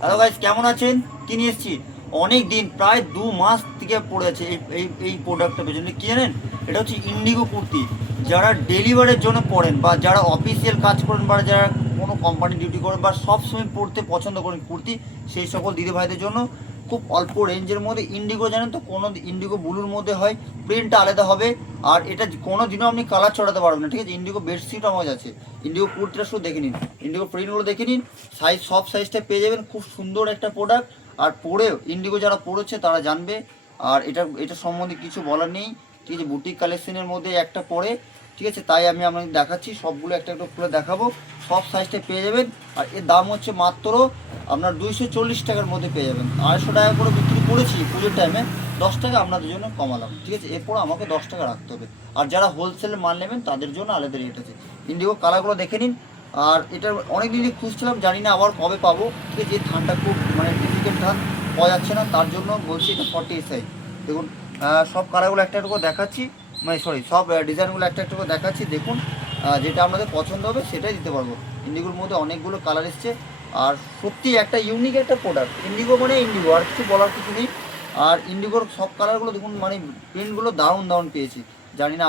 Hello guys, কেমন আছেন? কি নিয়ে এসেছি? অনেক দিন, প্রায় 2 মাস থেকে পড়েছে এই এই এই প্রোডাক্টটা পেছনে। কি জানেন? এটা হচ্ছে ইন্ডিগো কুর্তি। যারা ডেলিভারির জন্য পড়েন, বা যারা অফিসিয়াল কাজ করেন, বা যারা কোনো কোম্পানি ডিউটি করেন, বা সবসময় পড়তে পছন্দ করেন কুর্তি, সেই সকল দিদি ভাইদের জন্য খুব অল্প রেঞ্জের মধ্যে ইন্ডিগো। জানেন তো, কোনো ইন্ডিগো ব্লুর মধ্যে হয়, প্রিন্টটা আলাদা হবে। আর এটা কোনো দিনও আপনি কালার চড়াতে পারবেন না, ঠিক আছে? ইন্ডিগো বেডশিট আমার আছে। ইন্ডিগো কুর্তিটা শুধু দেখে নিন, ইন্ডিগো প্রিন্টগুলো দেখে নিন। সাইজ, সব সাইজটা পেয়ে যাবেন। খুব সুন্দর একটা প্রোডাক্ট। আর পরেও ইন্ডিগো যারা পড়েছে তারা জানবে। আর এটা সম্বন্ধে কিছু বলার নেই, ঠিক আছে? বুটিক কালেকশনের মধ্যে একটা পরে, ঠিক আছে? তাই আমি আপনাদের দেখাচ্ছি, সবগুলো একটা একটা খুলে দেখাবো। সব সাইজটা পেয়ে যাবেন। আর এর দাম হচ্ছে মাত্র আপনার 240 টাকার মধ্যে পেয়ে যাবেন। 250 টাকা করে বিক্রি করেছি পুজোর টাইমে, 10 টাকা আপনাদের জন্য কমালাম, ঠিক আছে? এরপর আমাকে 10 টাকা রাখতে হবে। আর যারা হোলসেলে মাল নেবেন তাদের জন্য আলাদা রেট আছে। ইন্ডিগো কালারগুলো দেখে নিন। আর এটা অনেক দিন খুঁজছিলাম, জানি না আবার কবে পাবো, ঠিক আছে? এই ধানটা খুব মানে ডিফিকাল্ট ধান, পাওয়া যাচ্ছে না, তার জন্য বলছি এটা 40 SI। দেখুন, সব কালারগুলো একটা একটা করে দেখাচ্ছি, মানে সরি, সব ডিজাইনগুলো একটা একটা করে দেখাচ্ছি। দেখুন, যেটা আপনাদের পছন্দ হবে সেটাই দিতে পারবো। ইন্ডিগোর মধ্যে অনেকগুলো কালার এসছে। আর সত্যি একটা ইউনিক একটা প্রোডাক্ট। ইন্ডিগো মানে ইন্ডিগো, আর কিছু বলার কিছু নেই। আর ইন্ডিগোর সব কালারগুলো দেখুন, মানে প্রিন্টগুলো দারুণ দারুণ পেয়েছি। জানি না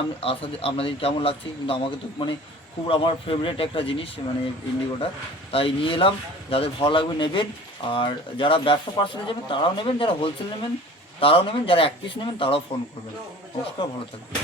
আপনাদের কেমন লাগছে, কিন্তু আমাকে তো মানে খুব আমার ফেভারিট একটা জিনিস মানে ইন্ডিগোটা। তাই নিয়ে এলাম, যাদের ভালো লাগবে নেবেন। আর যারা ব্যবসা পার্সেলে যাবেন তারাও নেবেন, যারা হোলসেল নেবেন তারাও নেবেন, যারা 1 পিস নেবেন তারাও ফোন করবেন। নমস্কার, ভালো থাকবেন।